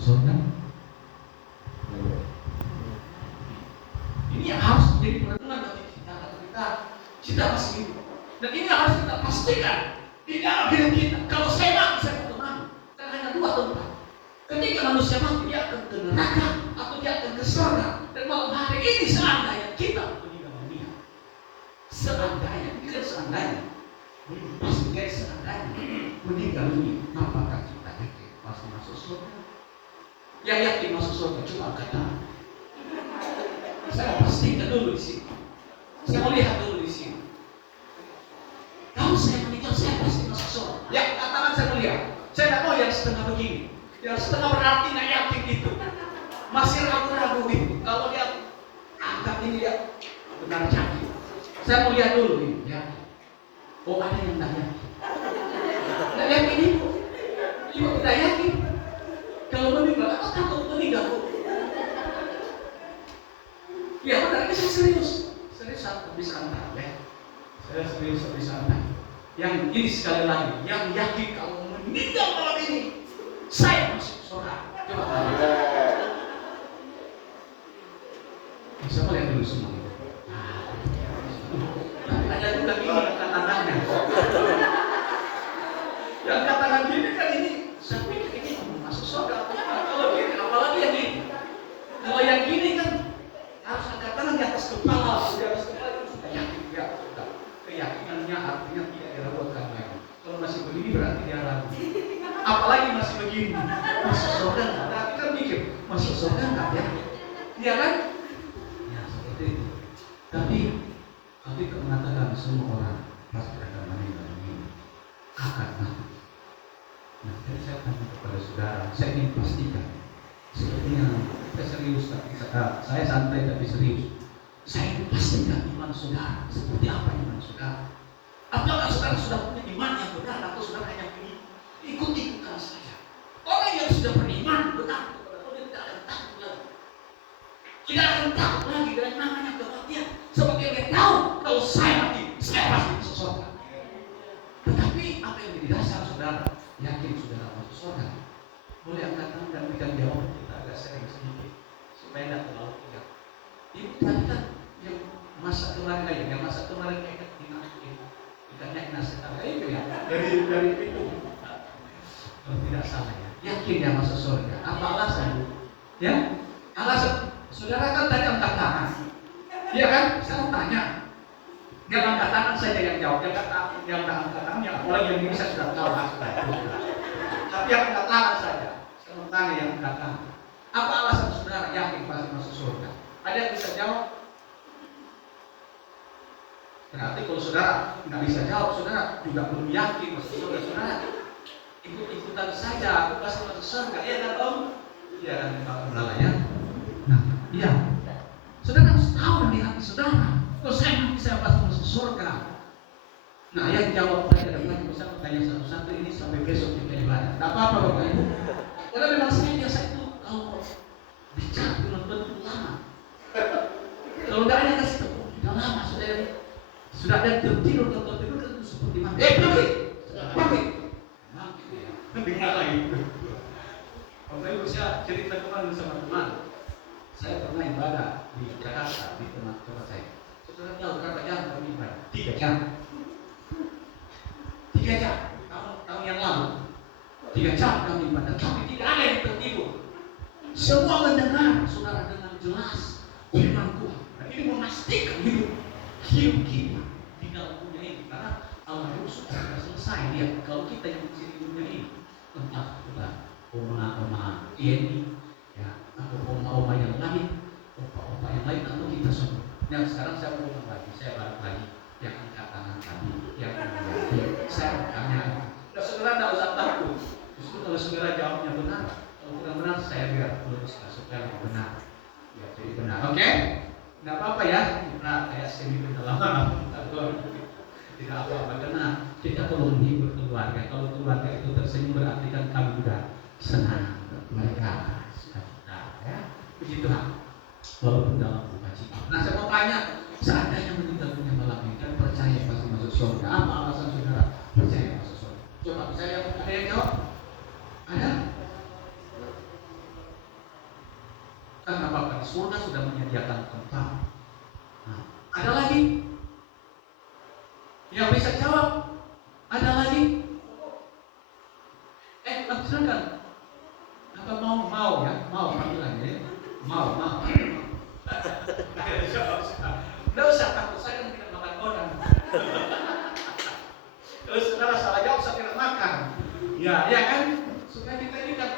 masuk surga? Ini yang harus menjadi perenungan bagi kita masih hidup. Dan ini harus kita pastikan di dalam hidup kita. Kalau saya mati, saya akan mati. Kan hanya dua tempat. Ketika manusia mati, dia akan ke neraka atau dia akan ke surga. Dan malam hari ini seandainya kita meninggal dunia, seandainya, bukan seandainya, pasti jadi seandainya meninggal dunia, apakah kita yakin pasti masuk surga? Yang yakin masuk surga cuma kata. Saya pastikan dulu di sini. Saya mau lihat dulu di sini. Kalau saya meninggal, saya pasti masuk surga. Ya, katakan saya melihat. Saya tidak mau yang setengah begini. Yang setengah berarti nggak yakin itu. Masih ragu-ragu itu. Kalau dia angkat ini dia benar yakin. Saya mau lihat dulu ini. Ya. Oh, ada yang tidak yakin. Tidak yakin ibu. Ibu tidak yakin. Kalau meninggal, apa takut meninggal bu? Ya benar, ini saya serius. Serius bisa antar ya. Saya serius bisa antar. Yang ini sekali lagi, yang yakin kalau meninggal malam ini, saya masuk surga. Coba. Bisa melihat dulu semua. Tapi ada juga ini kata-katanya. Yang katakan gini kan ini, saya pikir ini masuk surga. Kalau gini, apalagi yang ini. Kalau yang gini kan harus angkat tangan di atas kepala. Di atas kepala itu sudah yakin ya, sudah. Keyakinannya artinya tidak diragukan lagi. Kalau masih begini berarti dia ragu. Apalagi masih begini, masuk surga nggak? Tapi kan mikir, masuk surga nggak ya? Iya kan? Ya seperti itu. Tapi mengatakan semua orang pasti akan meninggal ini akan mati. Nah, jadi saya tanya kepada saudara, saya ingin pastikan. Sepertinya saya serius, tapi saya santai tapi serius. Saya ingin pastikan iman saudara seperti apa iman saudara. Apakah saudara sudah punya iman yang benar atau saudara hanya ikut-ikutan saja? Orang yang sudah beriman benar kepada Allah tidak akan takut lagi. Tidak akan takut lagi dari namanya kematian. Sebab dia tahu kalau saya mati, saya pasti masuk surga. Tetapi apa yang menjadi dasar saudara? Yakin saudara masuk surga? Boleh angkat tangan dan berikan jawaban kita agak sering sedikit supaya tidak terlalu ingat. Ibu tadi kan yang masa kemarin aja, yang masa kemarin kayak ikannya nasihat itu ya dari itu. Kalau tidak salah ya, yakin dia masuk surga. Apa alasan? Ya, alasan saudara kan tadi angkat tangan. Iya kan? Saya mau tanya. Yang angkat tangan saja yang jawab, yang angkat tangan yang orang yang bisa sudah tahu hasilnya. Tapi yang angkat tangan saja. Saya mau tanya yang angkat tangan. Apa alasan saudara yakin pasti masuk surga? Ada yang bisa jawab? Berarti kalau saudara nggak bisa jawab, saudara juga belum yakin masuk surga. Saudara ikut-ikutan saja, aku pasti masuk surga. Iya kan Om? Iya kan Pak ya? Nah, iya. Saudara harus tahu dari hati saudara. Kalau saya mati saya pasti masuk surga. Nah, yang jawab saya dan lagi bisa bertanya satu-satu ini sampai besok kita ibadah. Tidak apa-apa Bapak Ibu. Karena memang saya biasa itu kalau bicara benar-benar lama. Kalau nggak ada kasih tahu, sudah lama sudah ada tertidur kan itu seperti mana? Pergi. Dengar lagi. Bapak Ibu saya cerita kemarin sama teman. Saya pernah ibadah di Jakarta di tempat saya. Saudara tahu berapa jam kami ibadah? 3 jam. 3 jam. Tahun yang lalu 3 jam kami ibadah. Tapi tidak ada yang tertidur. Semua mendengar saudara dengan jelas firman Tuhan. Dan ini memastikan hidup kita di dalam dunia ini. Karena Allah itu sudah selesai dia. Kalau kita yang di dunia ini, entah kita oma ini, ya, atau oma yang lain, opa yang lain, atau kita semua. Yang sekarang saya ulang lagi, saya balik lagi yang angkat tangan tadi, yang saya tanya. Nah, saudara tidak usah takut. Justru kalau saudara jawabnya benar, kalau tidak benar saya biar lurus supaya yang benar. Ya, jadi benar. Oke? Tidak apa-apa ya. Kita kayak semi pendalaman. Tidak apa-apa karena kita perlu menghibur keluarga. Kalau keluarga itu tersenyum berarti kan kami juga senang. Mereka suka, ya. Begitu lah. Walaupun dalam buka cita. Nah, saya mau tanya, seandainya meninggal dunia malam ini kan percaya pasti masuk surga. Apa alasan saudara percaya masuk surga? Coba saya ada yang jawab? Ada? Karena Bapa di surga sudah menyediakan tempat. Nah, ada lagi yang bisa jawab? Ada lagi? Silakan. Apa mau ya? Mau panggilan ya? Mau. Tidak usah takut, saya kan tidak makan godang. Kalau saudara salah jawab, saya tidak makan. Ya kan? Supaya kita ini kan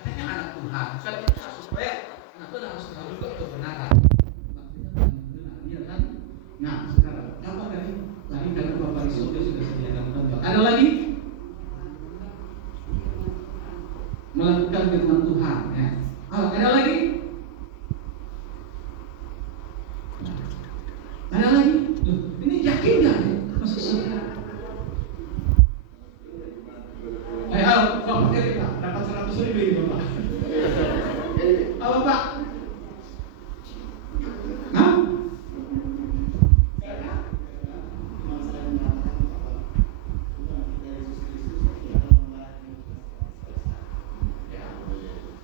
katanya anak Tuhan. Kan kita supaya anak Tuhan harus tahu juga kebenaran. Maksudnya benar, iya kan? Nah, sekarang apa tadi? Tadi karena Bapak di surga sudah sediakan tempat. Ada lagi? Melakukan firman Tuhan. Ya. Ada lagi? Ada lagi? Ini yakin nggak ya? Masuk surga. Bapak kiri Pak, dapat 100.000 ini Bapak. Apa Pak? Hah?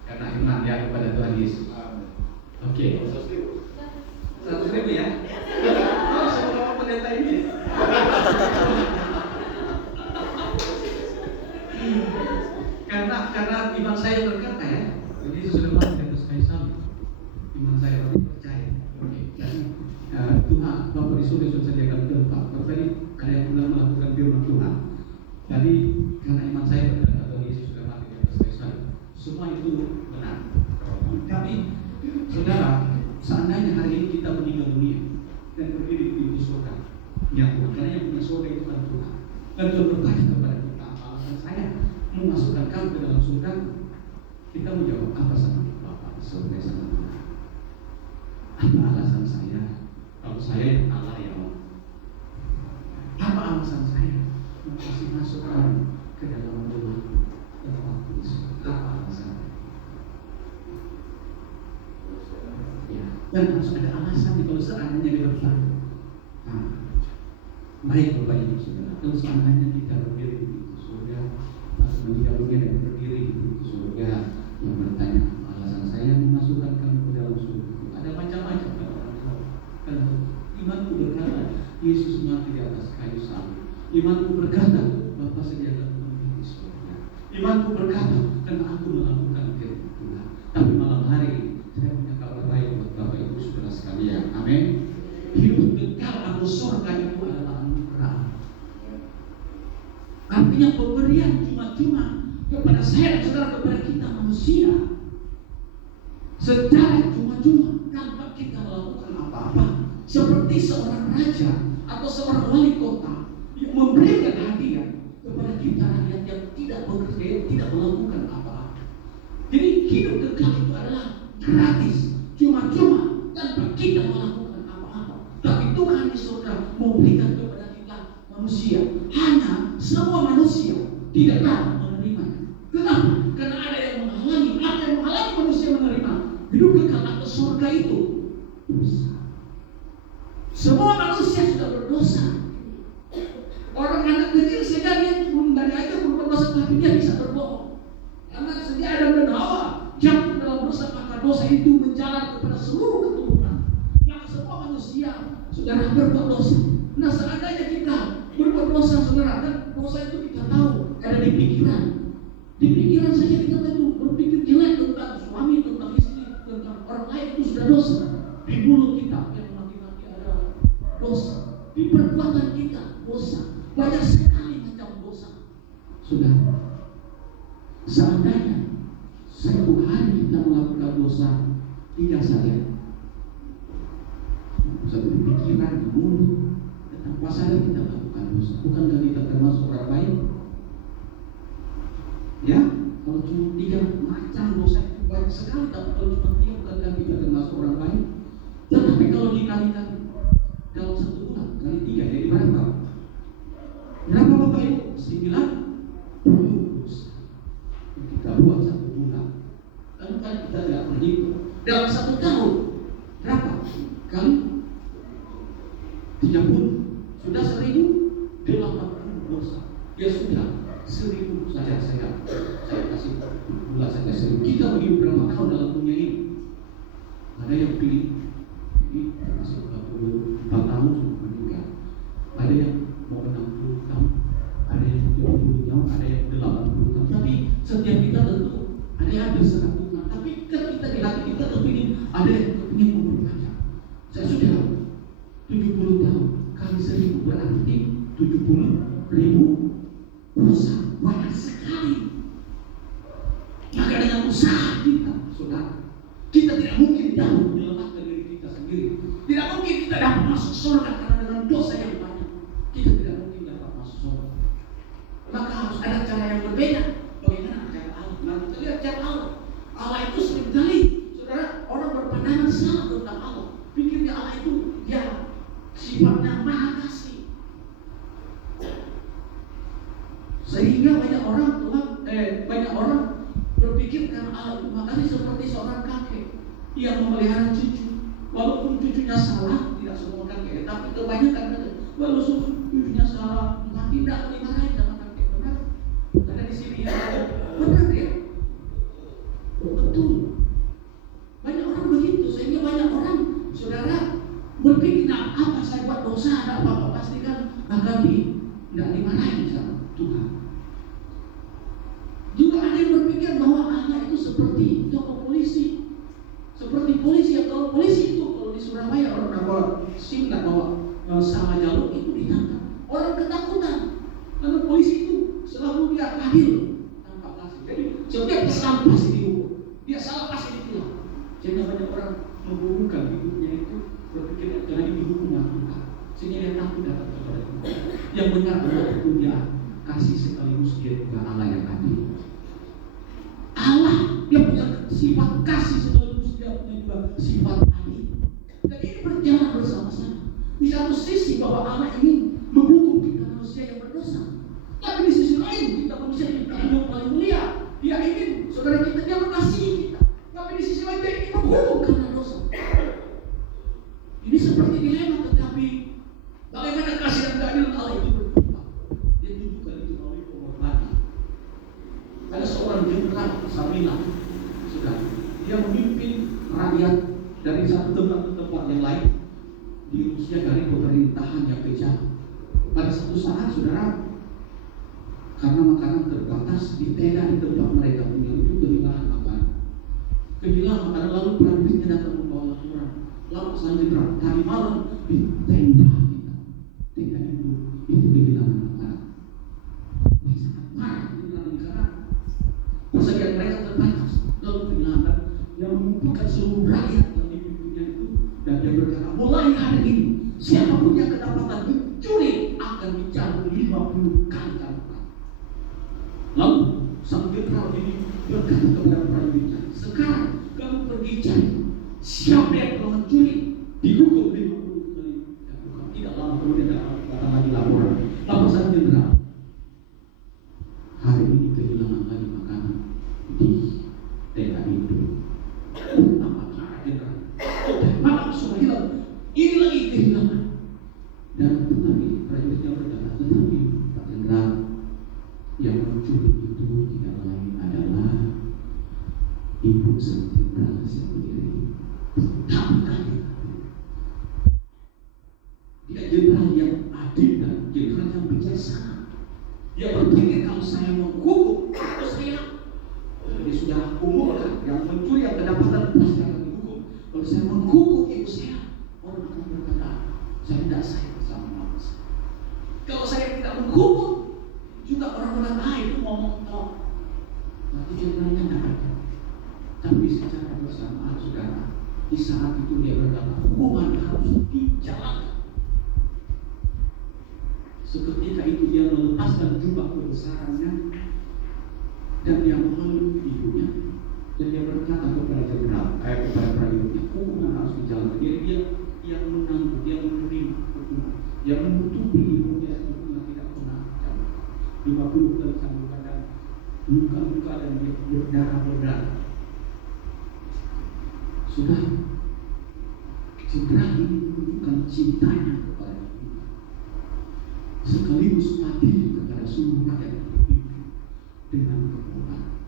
Karena iman ya kepada Tuhan Yesus. Oke. 100.000 ya? Oh, semua pendeta ini. Karena iman saya berkata ya, jadi sudah mati di atas kayu salib. Iman saya berarti percaya. Oke. Jadi Tuhan Bapa di surga sudah sediakan tempat. Tadi ada yang bilang melakukan firman Tuhan. Jadi karena iman saya berkata bahwa Yesus sudah mati di atas kayu salib. Semua itu benar. Tapi saudara, seandainya hari ini kita meninggal dunia dan berdiri di pintu surga, ya Tuhan, karena yang punya surga itu kan Tuhan. Dan Tuhan bertanya kepada kita, alasan saya memasukkan kamu ke dalam surga. Kita menjawab apa sama Bapak di surga sama Tuhan? Apa alasan saya? Kalau saya Allah ya Allah. Apa alasan saya masih masuk ke dalam rumah tempat Yesus? Apa alasan? Ya, dan harus ada alasan kalau seandainya dia bertanya. Nah, baik Bapak Ibu Saudara, kalau seandainya kita berdiri di surga, masuk meninggal dunia dan berdiri di surga, yang bertanya alasan saya memasukkan kamu ke dalam surga. Ada macam-macam kan orang tahu. Karena imanku berkata Yesus mati di atas kayu salib. Imanku berkata Bapa sediakan tempat di surga. Imanku berkata karena aku melakukan firman Tuhan. Tapi malam hari saya punya kabar baik buat Bapak Ibu Saudara sekalian. Amin. Hidup kekal atau surga itu adalah anugerah. Artinya pemberian cuma-cuma kepada saya dan saudara, kepada kita manusia, secara cuma-cuma tanpa kita melakukan apa-apa. Seperti seorang raja atau seorang wali kota yang memberikan hadiah kepada kita rakyat yang tidak bekerja, tidak melakukan apa-apa. Jadi hidup kekal itu adalah gratis, cuma-cuma tanpa kita melakukan apa-apa. Tapi Tuhan di surga memberikan kepada kita manusia. Hanya semua manusia tidak dapat menerimanya. Kenapa? Karena ada yang menghalangi. Apa yang menghalangi manusia menerima hidup kekal atau surga itu? Dosa. Semua manusia sudah berdosa. Orang anak kecil sejak dia dari aja berdosa, tapi dia bisa berbohong. Karena sejak Adam dan Hawa jatuh dalam dosa, maka dosa itu menjalar kepada seluruh keturunan. Yang semua manusia sudah berbuat dosa. Nah, seandainya kita berbuat dosa, saudara, dan dosa itu kita tahu ada di pikiran. Di pikiran saja kita tahu berpikir jelek tentang suami, tentang istri, tentang orang lain, itu sudah dosa. Di mulut kita yang maki-maki ada dosa. Di perbuatan kita dosa. Banyak sekali macam dosa. Sudah. Seandainya satu hari kita melakukan dosa, tidak saja satu pikiran, di mulut, tanpa sadar kita melakukan dosa. Bukankah kita termasuk orang baik? Ya, kalau cuma 3 macam dosa itu banyak sekali, tapi kalau cuma 3 bukankah kita termasuk orang baik? Tetapi kalau dikalikan dalam 1 bulan kali 3 jadi berapa? Berapa Bapak Ibu? 90 dosa. Kita buat 1 bulan. Kan kita tidak berhitung. Dalam 1 tahun berapa? Kali 30 sudah 1.080 dosa. Ya sudah 1.000 saja saya kasih bulan saja 1.000. Kita begitu berapa tahun dalam dunia ini? yang pilih ini termasuk 44 tahun sudah meninggal, ada yang mau 60 tahun, ada yang 70 tahun, ada yang 80 tahun. Tapi setiap kita tentu ada yang ada serabutan. Tapi kan kita di hati kita kepingin, ada yang kepingin umur panjang. Saya sudah 70 tahun kali 1000 berarti 70.000 usaha, banyak sekali. Maka dengan usaha kita, saudara, kita tidak mungkin dapat menyelamatkan diri kita sendiri. Tidak mungkin kita dapat masuk surga karena dengan dosa yang banyak kita tidak mungkin dapat masuk surga. Maka harus ada cara yang berbeda. Bagaimana cara Allah? Nah, kita lihat cara Allah. Allah itu seringkali, saudara, orang berpandangan salah tentang Allah. Pikirnya Allah itu ya sifatnya maha kasih. Sehingga banyak orang berpikir karena Allah itu makanya seperti seorang kakek yang memelihara cucu. Walaupun cucunya salah, tidak semua kakek, tapi kebanyakan walaupun cucunya salah, tidak dimarahin sama kakek. Benar? Karena di sini ya ada benar ya. Betul. Banyak orang begitu, sehingga banyak orang, saudara, berpikir apa saya buat dosa, ada apa-apa pastikan akan tidak dimarahin sama Tuhan. Juga ada yang berpikir bahwa Allah itu seperti toko polisi, seperti polisi. Atau polisi itu kalau di Surabaya orang bawa SIM, nggak bawa salah jalur itu ditangkap. Orang ketakutan karena polisi itu selalu dia adil tanpa kasih. Jadi setiap salah pasti dihukum, dia salah pasti ditilang. Sehingga banyak orang menghubungkan hidupnya itu berpikir karena ini hukumnya Tuhan, sehingga dia takut datang kepada Tuhan. Yang benar itu dia kasih sekaligus dia juga Allah yang adil. Allah dia punya sifat kasih sekaligus dia punya juga sifat adil. Dan ini berjalan bersama-sama. Di satu sisi bahwa Allah ingin menghukum kita manusia yang berdosa, tapi di sisi lain kita manusia yang paling mulia. Dia ingin saudara kita dia mengasihi kita, tapi di sisi lain dia ingin menghukum karena dosa. Ini seperti dilema, tetapi bagaimana kasih dan keadilan Allah itu berubah. Dia tunjukkan itu melalui pengorbanan. Ada seorang jenderal Samila, sudah dia memimpin rakyat dari satu tempat ke tempat yang lain di Rusia dari pemerintahan yang kejam. Pada satu saat, saudara, karena makanan terbatas di tenda di tempat mereka tinggal itu kehilangan makanan. Lalu prajuritnya datang membawa laporan. Lalu sang jenderal tadi malam di tenda kita, tenda itu kehilangan makanan. Sangat marah jenderal ini karena persediaan mereka terbatas. Lalu kehilangan yang mengumpulkan seluruh rakyat yang dipimpinnya itu, dan dia berkata, mulai hari ini siapapun yang kedapatan mencuri akan dicambuk 50 kali cambukan. Lalu sang jenderal ini berkata kepada prajuritnya, sekarang kamu pergi cari siapa yang telah mencuri, dihukum 50 kali cambukan. Tidak lama kemudian datang lagi laporan. Lalu sang jenderal, hari ini kehilangan lagi makanan di tenda itu. Apa cara jenderal? Malam sudah hilang, ini lagi kehilangan. Dan tetapi prajuritnya berkata, tetapi Pak Jenderal, yang mencuri itu tidak lain adalah ibu sang jenderal sendiri. Tapi dia jenderal yang adil dan jenderal yang bijaksana. Dia berpikir kalau saya menghukum, itu saya ini sudah umum kan, yang mencuri yang kedapatan pasti akan dihukum. Kalau saya menghukum ibu saya, orang akan berkata saya tidak sayang sama mama saya. Kalau saya tidak menghukum, juga orang-orang lain itu ngomong nanti jenderalnya tidak ada. Tapi secara bersamaan, saudara, di saat itu dia berkata hukuman harus dijalankan. Seketika itu dia melepaskan jubah kebesarannya dan dia memeluk ibunya, dan dia berkata kepada jenderal, kepada prajuritnya, hukuman harus dijalankan. Dia yang menanggung, dia menerima hukuman, yang menutupi ibunya hukuman tidak pernah cambukan 50 kali cambukan dan luka-luka dan berdarah. Sudah jenderal ini menunjukkan cintanya kepada ibunya, sekaligus adil kepada seluruh rakyat dengan pengorbanan.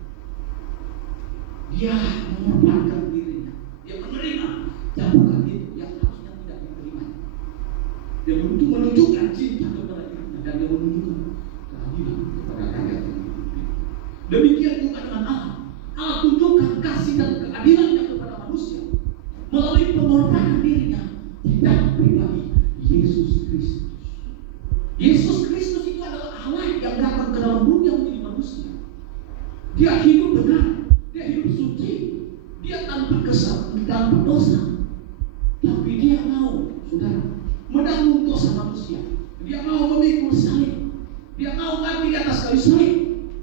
Dia mengorbankan dirinya, dia menerima untuk menunjukkan cinta kepada ibunya, dan dia menunjukkan keadilan kepada rakyat yang dipimpin. Demikian juga dengan Allah. Allah tunjukkan kasih dan keadilannya kepada manusia melalui pengorbanan dirinya di dalam pribadi Yesus Kristus. Yesus Kristus itu adalah Allah yang datang ke dalam dunia menjadi manusia. Dia hidup benar, dia hidup suci, dia tanpa kesalahan, tanpa dosa. Tapi dia mau, saudara, menanggung dosa manusia. Dia mau memikul salib. Dia mau mati di atas kayu salib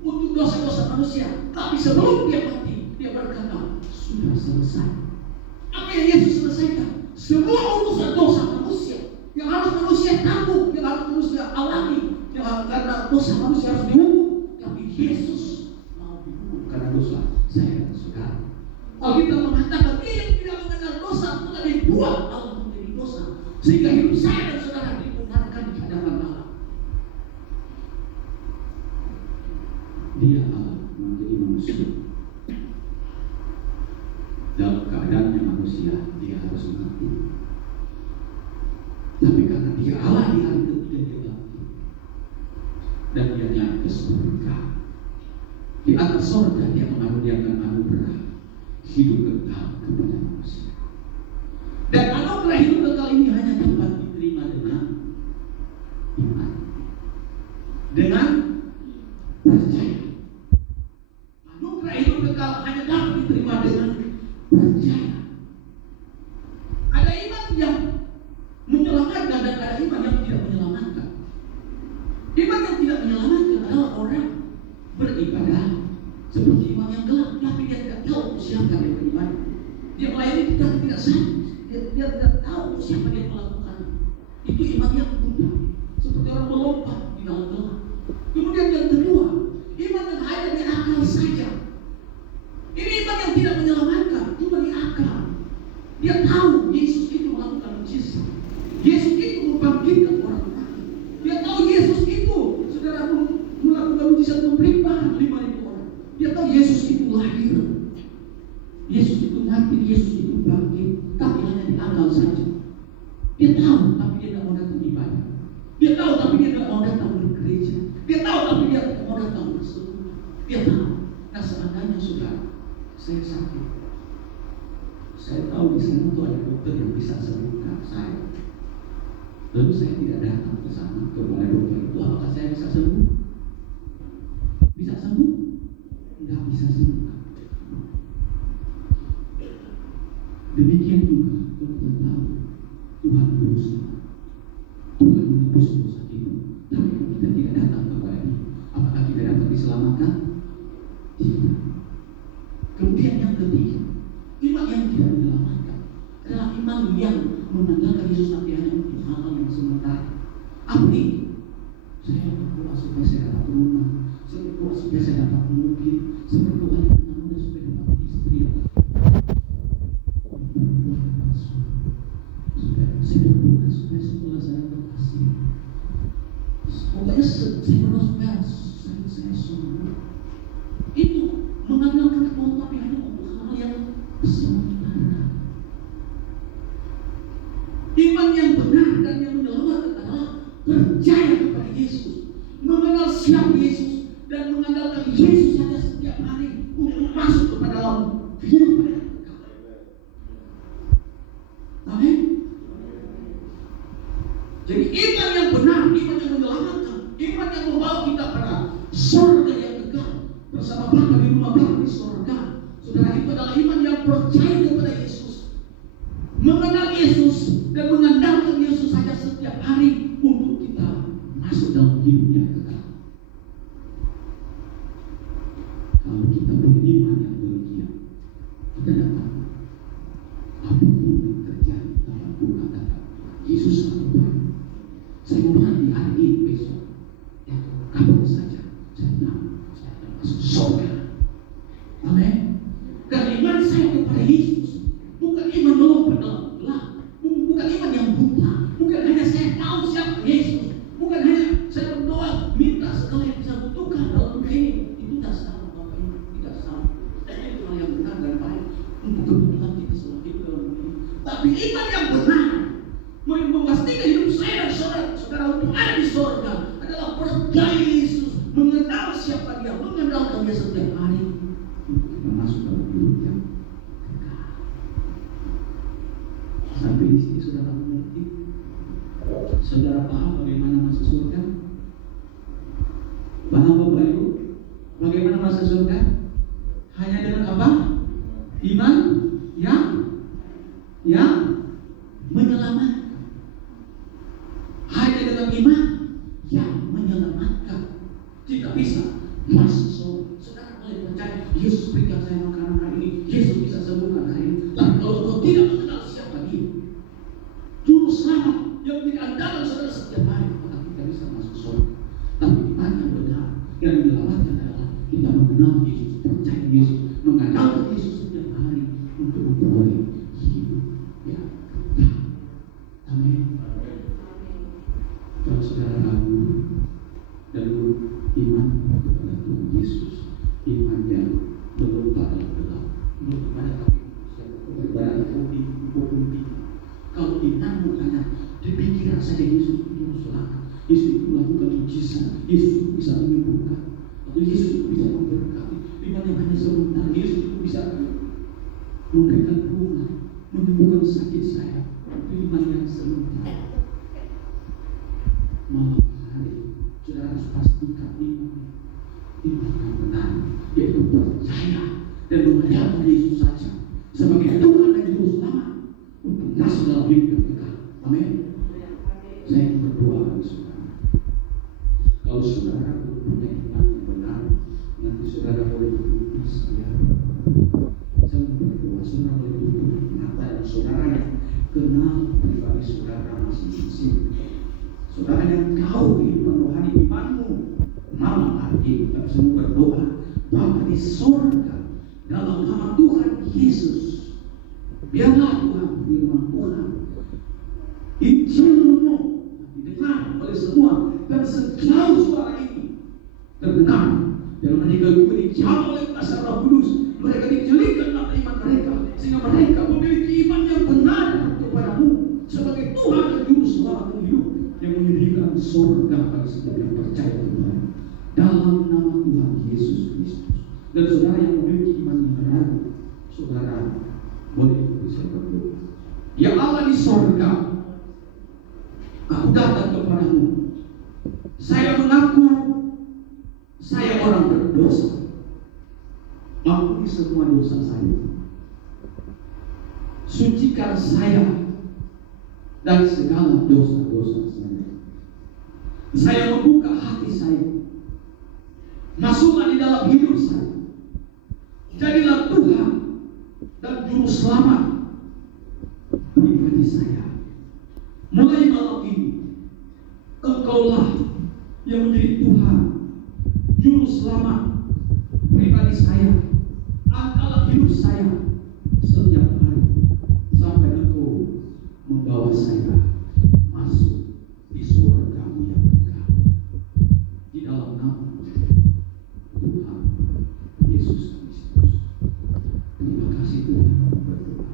untuk dosa-dosa manusia. Tapi sebelum dia mati, dia berkata, sudah selesai. Apa yang Yesus selesaikan? Semua urusan dosa manusia yang harus manusia tanggung, yang harus manusia alami, yang karena dosa manusia harus dihukum. Tapi Yesus mau dihukum karena dosa saya dan saudara. Alkitab mengatakan dia yang tidak mengenal dosa telah dibuat Allah menjadi dosa, sehingga hidup saya dan saudara dibenarkan di hadapan Allah. Dia Allah menjadi manusia. Dalam keadaannya manusia, dia harus mati. Tapi karena dia Allah, di hari ketiga dia bangkit dan dia naik ke surga. Di atas surga dia mengaruniakan anugerah hidup kekal kepada manusia. Dan anugerah hidup kekal ini hanya dapat diterima dengan iman, dengan percaya. Anugerah hidup kekal hanya dapat diterima dengan percaya. Ada iman yang menyelamatkan dan ada iman yang tidak menyelamatkan. Iman yang tidak menyelamatkan adalah orang beribadah seperti iman yang gelap, tapi dia tidak tahu siapa yang beribadah. Dia melayani tapi tidak sadar. Dia tidak tahu siapa yang melakukan. Itu iman yang buta, seperti orang melompat di dalam gelap. Kemudian yang kedua, iman yang hanya di akal saja. Ini iman yang tidak menyelamatkan, cuma di akal. Dia tahu Yesus itu melakukan mujizat. Yesus itu membangkitkan orang mati. Dia tahu Yesus itu, saudara, melakukan mujizat memberi makan 5.000 orang. Dia tahu Yesus itu lahir, Yesus itu mati, Yesus itu bangkit, tapi hanya di akal saja. Dia tahu, tapi dia tidak mau datang ibadah. Dia tahu, tapi dia tidak mau datang bergereja. Dia tahu, tapi dia tidak mau datang berseru. Dia tahu. Nah, seandainya saudara, saya sakit, saya tahu di sana tuh ada dokter yang bisa sembuhkan saya. Lalu saya tidak datang ke sana ke balai dokter itu, apakah saya bisa sembuh? Bisa sembuh? Tidak bisa sembuh. Demikian juga dokter tahu Tuhan berusaha, Tuhan menebus dosa itu, tapi kita tidak datang kepada Dia. Apakah kita dapat diselamatkan? Tidak. Kemudian yang ketiga, iman yang tidak menyelamatkan adalah iman yang mengandalkan Yesus nanti hanya untuk hal-hal yang sementara. Apa itu? Saya berdoa supaya saya dapat rumah, saya berdoa supaya saya dapat mobil, saya berdoa di anak muda supaya dapat istri. Saya berdoa supaya sekolah saya berhasil. Pokoknya saya berdoa supaya saya sembuh. Itu mengandalkan Tuhan tapi hanya untuk hal yang sementara. Iman yang benar dan yang menyelamatkan adalah percaya kepada Yesus, mengenal siapa Yesus, dan mengandalkan Yesus saja setiap hari untuk masuk kepada dalam hidup mereka. Amin. Jadi iman yang benar, iman yang menyelamatkan, iman yang membawa kita pada surga yang kekal bersama Bapa di rumah Bapa di surga. Saudara, itu adalah iman yang percaya kepada Yesus, mengenal Yesus dan mengandalkan Yesus saja setiap hari untuk kita masuk dalam hidup yang kekal. Kalau kita punya iman yang demikian, kita dapat apapun yang terjadi dalam Tuhan datang, Yesus akan berubah. Saya mau berani hari ini besok, kapan saja saya tahu saya akan masuk surga. Amin. Dan iman saya kepada Yesus bukan iman melompat dalam gelap, bukan iman yang buta, bukan hanya saya tahu siapa Yesus, bukan hanya saya berdoa minta segala yang bisa butuhkan dalam dunia ini. Itu tidak salah, Bapak Ibu, tidak salah. Itu hal yang benar dan baik untuk kebutuhan kita selama hidup dalam dunia ini. Tapi iman yang benar memastikan hidup saya dan saudara Iman yang menyelamatkan. Hanya dengan iman yang menyelamatkan. Tidak bisa masuk surga. Saudara boleh percaya Yesus berikan saya makanan hari ini, Yesus bisa sembuhkan hari ini. Tapi kalau kau tidak mengenal siapa Dia, juru selamat yang menjadi andalan saudara setiap hari, maka kita bisa masuk surga. Tapi iman yang benar yang menyelamatkan adalah kita mengenal Yesus, percaya Yesus, mengandalkan Yesus setiap hari untuk memperoleh hidup yang kekal. Amin. Kalau saudara ragu dan iman kepada Tuhan Yesus, iman yang belum pada gelap, belum pada tapi berada di tinggi. Kalau imanmu hanya di pikiran saja Yesus itu selamat, Yesus itu melakukan mujizat, Yesus itu bisa menyembuhkan, atau Yesus itu bisa memberkati. Iman yang hanya sementara, Yesus itu bisa memberikan rumah, menyembuhkan sakit saya. Itu iman yang sementara. Malam hari saudara harus pastikan iman yang benar, yaitu percaya dan mengandalkan Yesus saja sebagai Tuhan dan Juru Selamat untuk masuk dalam hidup yang kekal. Amin. Saya ingin berdoa bagi saudara. Kalau saudara punya iman yang benar, nanti saudara boleh tutup saya. Saya mau berdoa, saudara boleh tutup mata dan saudara yang kenal pribadi saudara masing-masing. Saudara yang tahu kehidupan rohani imanmu, malam hari kita semua berdoa, Bapa di surga, dalam nama Tuhan Yesus, biarlah Tuhan firman Tuhan, Injilmu didengar oleh semua, dan sejauh suara ini terdengar dalam mereka juga dijamah oleh kuasa Roh Kudus, mereka dijelikan mata iman mereka, sehingga mereka memiliki iman yang benar kepadamu sebagai Tuhan dan Juru Selamat dan hidup yang menyediakan surga bagi setiap yang percaya kepada dalam nama Tuhan Yesus Kristus. Dan saudara yang memiliki iman yang benar, saudara boleh bisa berdoa. Ya Allah di surga, aku datang kepadamu. Saya mengaku saya orang berdosa. Ampuni semua dosa saya. Sucikan saya dari segala dosa-dosa saya. Saya membuka hati saya. Masuklah di dalam hidup saya. Jadilah Tuhan dan Juru Selamat pribadi saya. Mulai malam ini, Engkaulah yang menjadi Tuhan, Juru Selamat pribadi saya. Angkatlah hidup saya setiap hari sampai Engkau membawa saya masuk di surga-Mu yang kekal. Di dalam nama Tuhan Yesus Kristus. Terima kasih Tuhan, berdoa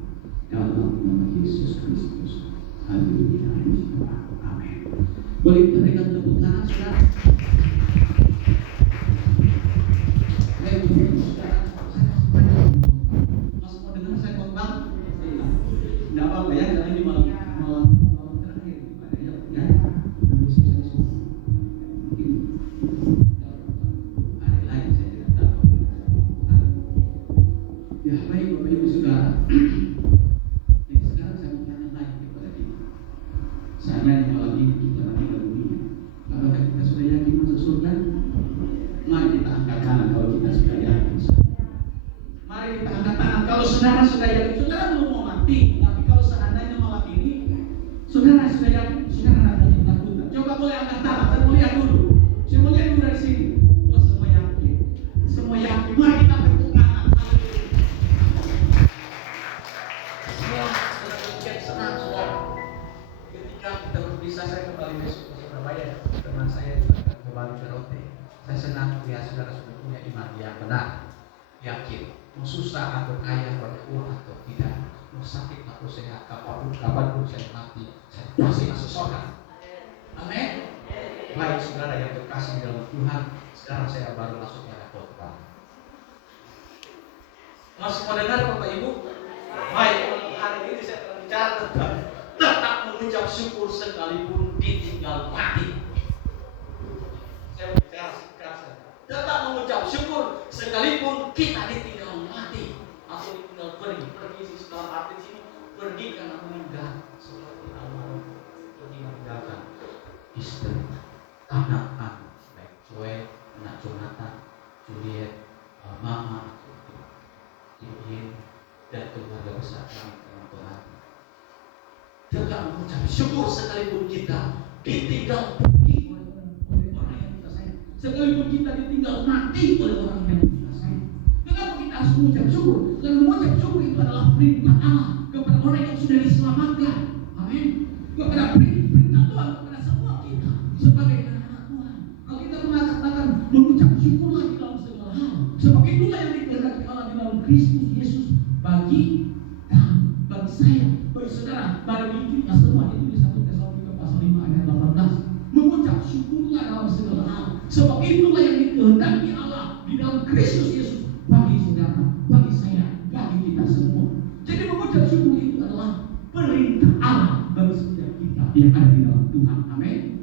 dalam nama Yesus Kristus. Haleluya. Amin. Boleh kita berikan tepuk tangan saudara. Masih mau dengar saya khotbah? Tidak apa-apa ya, karena ini malam terakhir ya. Mungkin hari lain saya tidak tahu. Ya baik Bapak Ibu Saudara. Jadi sekarang saya mau tanya lagi kepada kita. Saya di malam ini kita nanti ke dunia. Apakah kita sudah yakin masuk surga? Mari kita angkat tangan kalau kita sudah yakin. Mari kita angkat tangan kalau saudara sudah yakin. Saudara belum mau mati, tapi kalau seandainya malam ini saudara sudah yakin, saudara ada ketakutan. Coba boleh angkat tangan, saya mau lihat dulu. Saya mau lihat dulu dari sini. Oh semua yakin, semua yakin. Mari kita tepuk tangan. Semua sudah demikian senang saudara. Ketika kita berpisah, saya kembali besok ke Surabaya. Teman saya juga kembali ke Rote. Saya senang melihat saudara sudah punya iman yang benar, yakin. Mau susah atau kaya, banyak uang atau tidak, mau sakit atau sehat, kapanpun saya mati, saya pasti masuk surga. Amin. Baik saudara yang terkasih dalam Tuhan, sekarang saya baru masuk pada khotbah. Masih mau dengar Bapak Ibu? Baik, hari ini saya akan bicara tentang tetap mengucap syukur sekalipun ditinggal mati. Saya bicara singkat saja. Tetap mengucap syukur sekalipun kita ditinggal mati atau ditinggal pergi. arti sini pergi karena meninggal seperti almarhum pergi meninggalkan istri, anak-anak, baik Joe, anak Jonathan, Juliet, Mama, Iin, dan keluarga besar kami Tuhan. Tidak mengucap syukur sekalipun kita ditinggal pergi oleh orang yang kita sayang, sekalipun kita ditinggal mati oleh orang yang kita sayang. Kenapa kita harus mengucap syukur? Karena mengucap syukur itu adalah perintah Allah kepada orang yang sudah diselamatkan. Amin. Kepada perintah Tuhan kepada semua kita sebagai anak-anak Tuhan. Kalau kita mengatakan mengucap syukurlah di dalam segala hal, sebab itulah yang dikehendaki Allah di dalam Kristus Yesus bagi saya, bagi saudara, bagi kita semua. Itu di 1 Tesalonika pasal 5 ayat 18. Mengucap syukurlah dalam segala hal, sebab itulah yang dikehendaki Allah di dalam Kristus Yesus bagi saudara, bagi saya, bagi kita semua. Jadi mengucap syukur itu adalah perintah Allah bagi setiap kita yang ada di dalam Tuhan. Amin.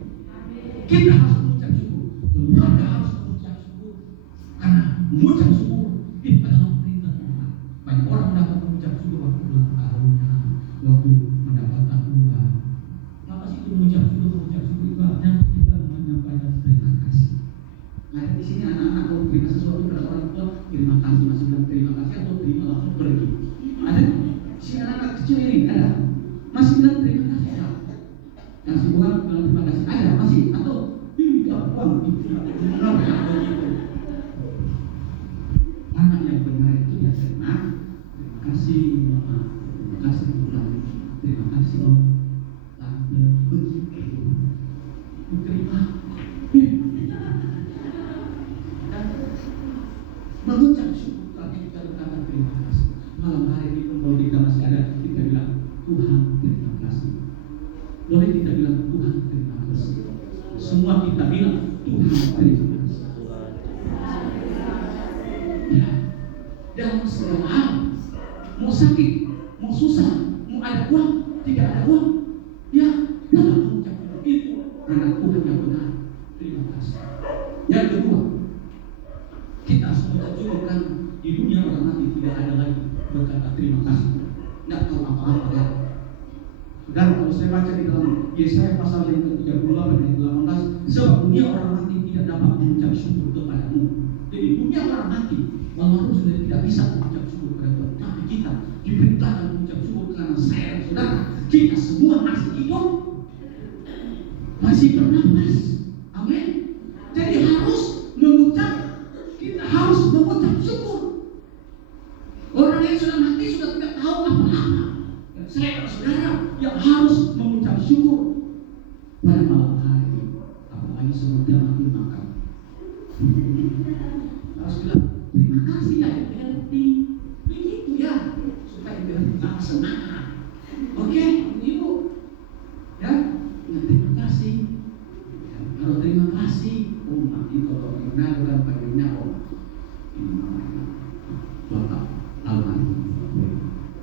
Kita harus mengucap syukur. Keluarga harus mengucap syukur, karena mengucap syukur itu adalah perintah Tuhan. Banyak orang mendapat mengucap syukur waktu ulang tahunnya, waktu mendapatkan uang. Apa sih itu mengucap syukur? Mengucap syukur itu artinya kita menyampaikan terima kasih. Nah, di sini anak-anak kalau terima sesuatu kepada orang tua, terima kasih, masih bilang terima kasih atau terima langsung pergi. Ada si anak kecil ini ada masih bilang terima kasih ya? Kasih uang bilang terima kasih ada masih atau ini uang itu begitu. Anak yang benar itu ya terima kasih mama, terima kasih Tuhan, terima kasih om, tante, begitu. Terima. Mengucap syukur karena kita berkata terima kasih. Malam hari ini pun kalau kita masih ada, kita bilang Tuhan terima kasih. Boleh kita bilang Tuhan terima kasih. Semua kita bilang Tuhan terima kasih. Ya, dalam segala hal, mau sakit, mau susah, mau ada uang, tidak ada uang, ya dalam mengucap itu karena Tuhan yang benar. Terima kasih. Yang kedua, kita harus mengucap syukur kan di dunia orang mati tidak ada lagi berkata terima kasih, tidak tahu apa-apa ya. Dan kalau saya baca di dalam Yesaya pasal yang ke-38 ayat 18, sebab dunia orang mati tidak dapat mengucap syukur kepadamu. Jadi dunia orang mati, almarhum sudah tidak bisa mengucap syukur kepada Tuhan, tapi kita diperintahkan mengucap syukur karena saya dan saudara kita semua masih hidup, masih bernapas. Amin. Jadi kita harus mengucap syukur. Orang yang sudah mati sudah tidak tahu apa-apa. Saya dan saudara yang harus mengucap syukur pada malam hari, apalagi semudah mati makan. Harus bilang terima kasih ya healthy, begitu ya, supaya kita tetap semangat. Oke, ibu, ya, terima kasih. Kalau terima kasih, mati kalau benar dan bagiannya ini namanya Bapak almarhum.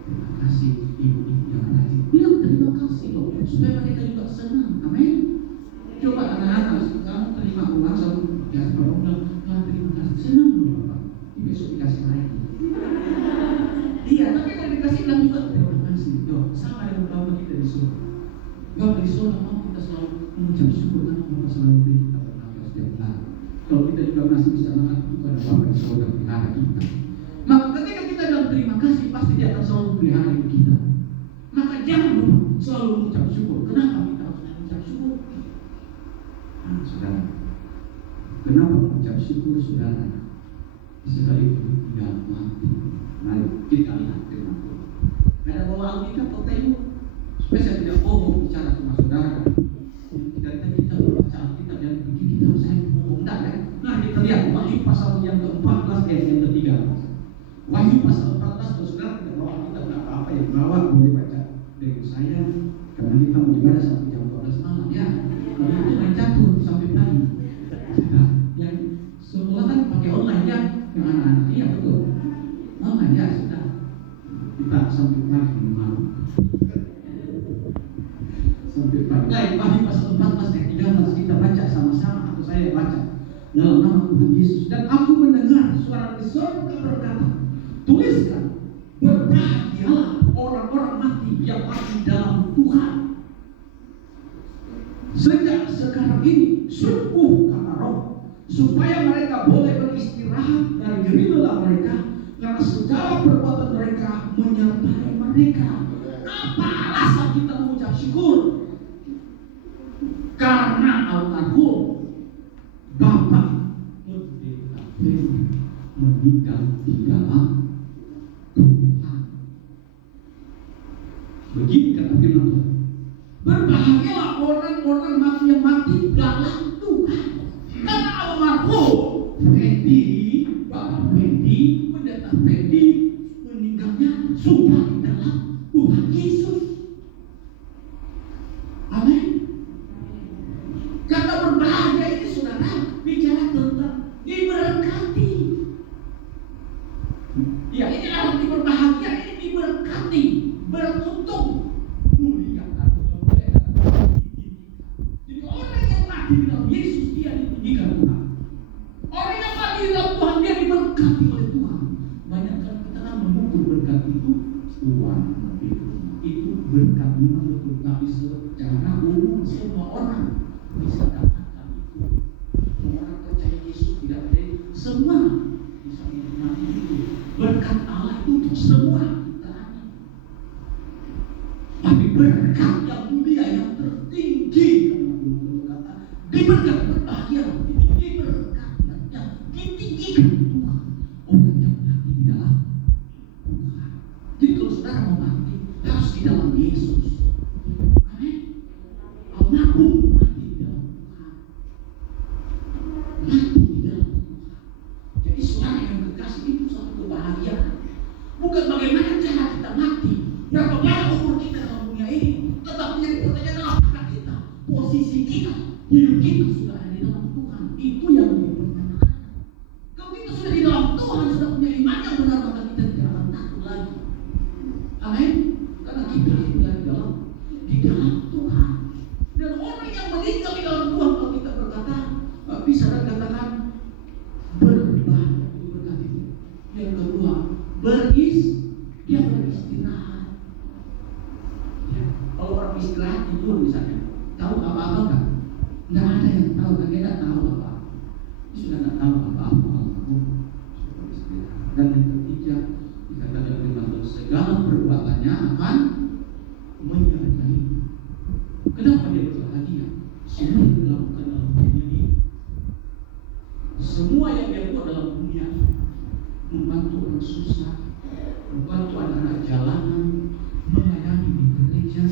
Terima kasih ibu yang rajin. Bilang terima kasih loh, supaya mereka juga senang. Amin. Coba anak-anak, kamu terima uang sama ya kamu bilang terima kasih, senang loh Bapak. Besok dikasih lagi. Iya, tapi kalau dikasih bilang juga terima kasih. Yo, sama dengan Bapak kita di surga. Bapak di surga mau kita selalu mengucap syukur karena Bapak selalu beri kita bernapas setiap hari. Kalau kita juga masih bisa makan itu karena Bapak di surga pelihara kita. Maka ketika kita bilang terima kasih, pasti dia akan selalu pelihara hidup kita. Maka jangan lupa selalu mengucap syukur. Kenapa kita harus mengucap syukur? Nah, saudara, kenapa mengucap syukur saudara? Sekalipun tidak mati. Mari kita lihat firman Tuhan. Ada bawa Alkitab atau ibu? Supaya saya tidak bohong bicara sama saudara. Kita baca Alkitab dan pikir kita saya bohong, enggak kan? Nah kita lihat Wahyu pasal yang ke-14 ayat yang ke-13. Wahyu pasal 14, kalau saudara tidak bawa Alkitab tidak apa-apa yang bawa boleh baca dengan saya. Karena kita mau ibadah sampai jam 12 malam ya. Kalau itu main catur sampai pagi. Nah, yang sekolah kan pakai online ya, yang anak-anak iya betul. Online ya sudah. Kita sampai pagi malam. Sampai pagi. Baik, Wahyu pasal 14 ayat 13 kita baca sama-sama atau saya baca dalam nama Tuhan Yesus. Dan aku mendengar suara di surga berkata, tuliskan, berbahagialah orang-orang supaya mereka boleh beristirahat dari jerih lelah mereka, karena segala perbuatan mereka menyertai mereka. Apa alasan kita mengucap syukur? Karena almarhum Bapak Pendeta Ferry meninggal di dalam Tuhan. Begini kata firman Tuhan, berbahagialah orang-orang mati yang mati dalam Tuhan. Karena almarhum Fendi, Bapak Fendi, Pendeta Fendi meninggalnya sudah di dalam Tuhan Yesus. Amin. Kata berbahagia ini saudara bicara tentang diberkati. Ya, ini arti berbahagia, ini diberkati, beruntung, mulia atau mulia. Jadi orang yang mati di dalam Yesus dia ditinggikan Tuhan. Orang yang mati di dalam Tuhan dia diberkati oleh Tuhan. Banyak kan kita kan mengukur berkat itu uang, itu berkat memang betul, tapi secara umum semua orang bisa katakan itu. Orang percaya Yesus tidak ada, semua bisa menikmati itu. Berkat Allah itu untuk semua kita. Tapi berkat yang mulia yang tertinggi, kata diberkati berbahagia, diberkatinya ditinggikan Tuhan. Orang yang mati di dalam Tuhan. Jadi kalau saudara mau mati harus di dalam Yesus. Amin. Almarhum mati di dalam Tuhan. Mati di dalam Tuhan. Jadi saudara yang kekasih itu satu kebahagiaan. Bukan bagaimana cara kita mati, berapa banyak umur kita dalam dunia ini, tetapi yang pertanyaan adalah apakah kita, posisi kita, hidup kita sudah ada di dalam Tuhan. Itu yang dipertanyakan. Kalau kita sudah di dalam Tuhan, sudah punya iman yang benar, maka kita tidak akan takut lagi. Amin. Karena kita sudah di dalam Tuhan. Dan orang yang meninggal di dalam Tuhan, kalau kita berkata, bisa katakan berbahagia, berkati. Yang kedua, dia beristirahat. Ya, kalau orang istirahat tidur misalnya, tahu apa-apa kan? Nggak ada yang tahu, kan? Dia nggak tahu apa. Dia sudah nggak tahu apa-apa. Dan yang ketiga, dikatakan firman Tuhan, segala perbuatannya akan menyertai. Kenapa dia berbahagia? Semua yang dilakukan dalam dunia ini, semua yang dia buat dalam dunia ini, membantu orang susah, membantu anak-anak jalanan, melayani di gereja,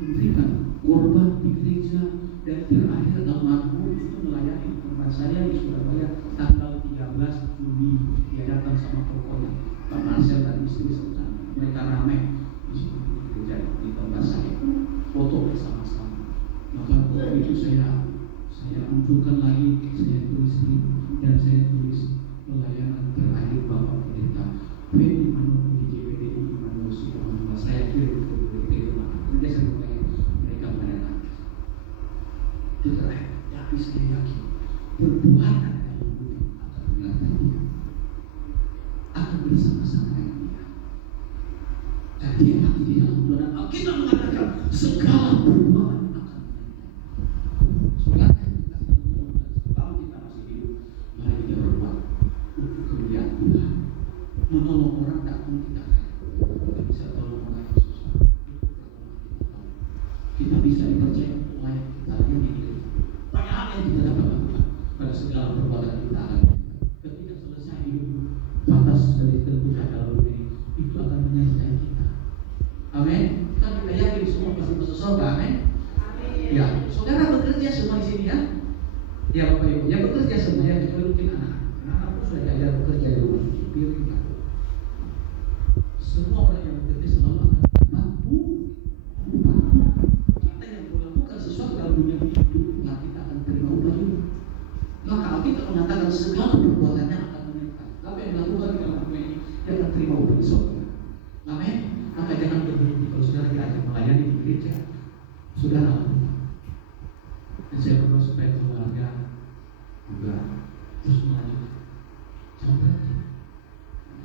memberikan korban di gereja, dan terakhir almarhum itu melayani di tempat saya di Surabaya tanggal 13 Juli. Dia datang sama tokohnya Pak Marcel dan istri serta mereka ramai di gereja di tempat saya, foto bersama-sama. Maka foto itu saya munculkan lagi, saya tulis dan saya tulis pelayanan terakhir Bapak Pendeta Ferry Manopo di JPDI Manopo. Saya kirim ke rumah kerja saya mereka mendatang. Itu terakhir. Tapi saya yakin perbuatan yang buruk akan menyertai dia, akan bersama-sama dengan dia. Dan dia mati di dalam Tuhan. Kita mengatakan segala perbuatan akan menyertai. Saudara, kalau kita masih hidup, mari kita berbuat untuk kemuliaan Tuhan. Menolong orang tak pun kita kaya, kita bisa tolong orang yang susah. Kita bisa dipercaya oleh kita yang diri. Banyak hal yang kita dapat lakukan pada segala perbuatan kita akan. Ketika selesai hidup batas dari Tuhan dalam dunia ini, itu akan menyertai kita. Amin. Kan kita yakin semua pasti masuk surga. Amin. Ya, saudara bekerja semua di sini ya. Ya Bapak Ibu, ya bekerja semua ya, kecuali mungkin anak-anak pun sudah diajar bekerja di rumah cuci piring. Semua orang yang bekerja selalu akan mampu. Kita yang melakukan sesuatu dalam dunia ini, Tuhan kita akan terima upah juga. Maka kita mengatakan segala perbuatannya akan menyertai. Apa yang dilakukan di dalam dunia ini, dia akan terima upah di surga. Amin. Maka jangan berhenti kalau saudara diajak melayani di gereja, saudara lakukan. Dan saya berdoa supaya keluarga juga terus melanjutkan. Jangan berhenti.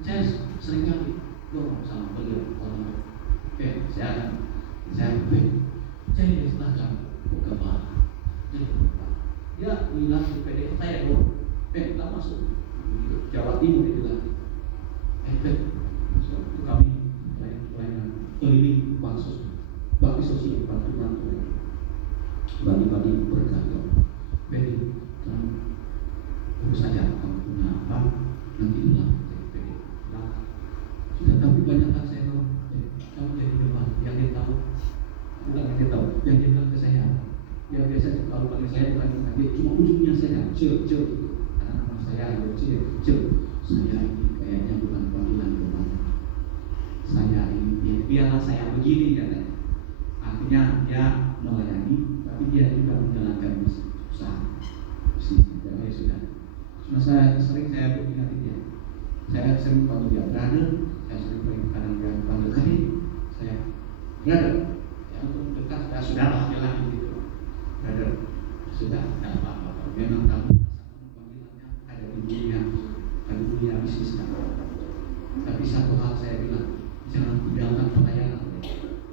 Saya sering kali ngomong sama beliau, saya istilahkan kegembala. Ya, bilang di PDF saya dulu. kita masuk Jawa Timur itu lagi. So, itu kami pelayanan keliling bakti sosial, bantu bagi berkat. Jadi kamu urus saja, kamu punya apa nanti lah. Sudah, tapi banyak kan saya tahu, kamu jadi apa yang dia tahu, bukan yang dia tahu, yang dia bilang ke saya. Ya biasa kalau panggil saya bukan nanti cuma ujungnya saja, cil, karena nama saya cil. Saya ini kayaknya bukan panggilan Tuhan. Saya ini biarlah saya begini katanya. Artinya dia melayani, tapi dia juga menjalankan usaha. Jadi sudah. Cuma saya ingat dia. Saya sering panggil dia brother, saya sering kadang dia panggil adik, saya brother. Yang untuk dekat sudah saudara lagi gitu. Brother, sudah tidak apa-apa. Memang kamu panggilannya ada di dunia bisnis kan. Tapi satu hal saya bilang, jangan tinggalkan pelayanan.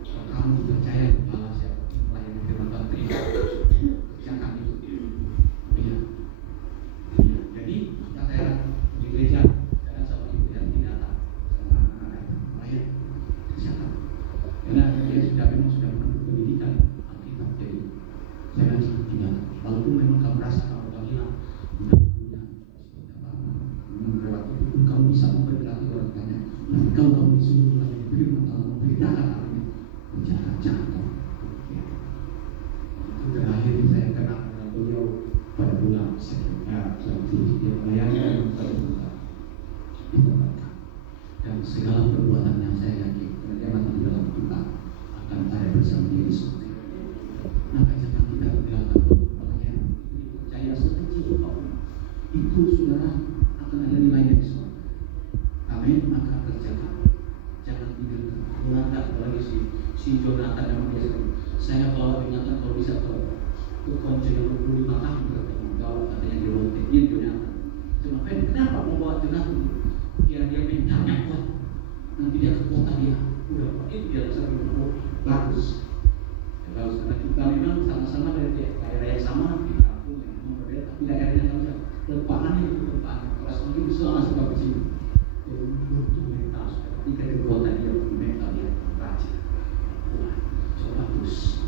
Kalau kamu percaya kepada siapa melayani firman Tuhan, kerjakan itu. Iya. Jadi kita saya di gereja kadang sama ibu yang tidak datang, sama anak-anak yang kerjakan. Karena dia memang sudah menempuh pendidikan Alkitab, jadi saya jangan tinggalkan. Walaupun memang kamu rasa kamu panggilan, kamu bisa memberkati orang banyak. Tapi kalau kamu disuruh melayani firman Allah, memberitakan artinya, jangan. Itu terakhir saya kenal dengan beliau pada bulan September. Dia melayani pada bulan itu berkat. Dan segala perbuatan yang saya yakin, karena dia mati di dalam Tuhan, akan ada bersama dia di surga. Maka jangan kita tinggalkan pelayanan. Percaya sekecil apapun itu, saudara, akan ada nilai dari surga. Amin. Maka kerjakan, jangan tinggalkan. Mulai apalagi si Jonathan yang biasa saya bawa Jonathan kalau bisa ke konco yang 25 tahun bertemu bawa katanya di Rote Jonathan. Cuma kenapa mau bawa Jonathan? Biar dia mentalnya kuat. Nanti dia ke kota dia udah itu dia sering bagus. Kalau karena kita memang sama-sama dari daerah yang sama di kampung yang berbeda, tapi daerahnya sama. Lepahannya itu lepahan. Kelas mungkin bisa masuk ke sini. Butuh mental. Ketika di kota dia mental dia rajin. Wah, so bagus.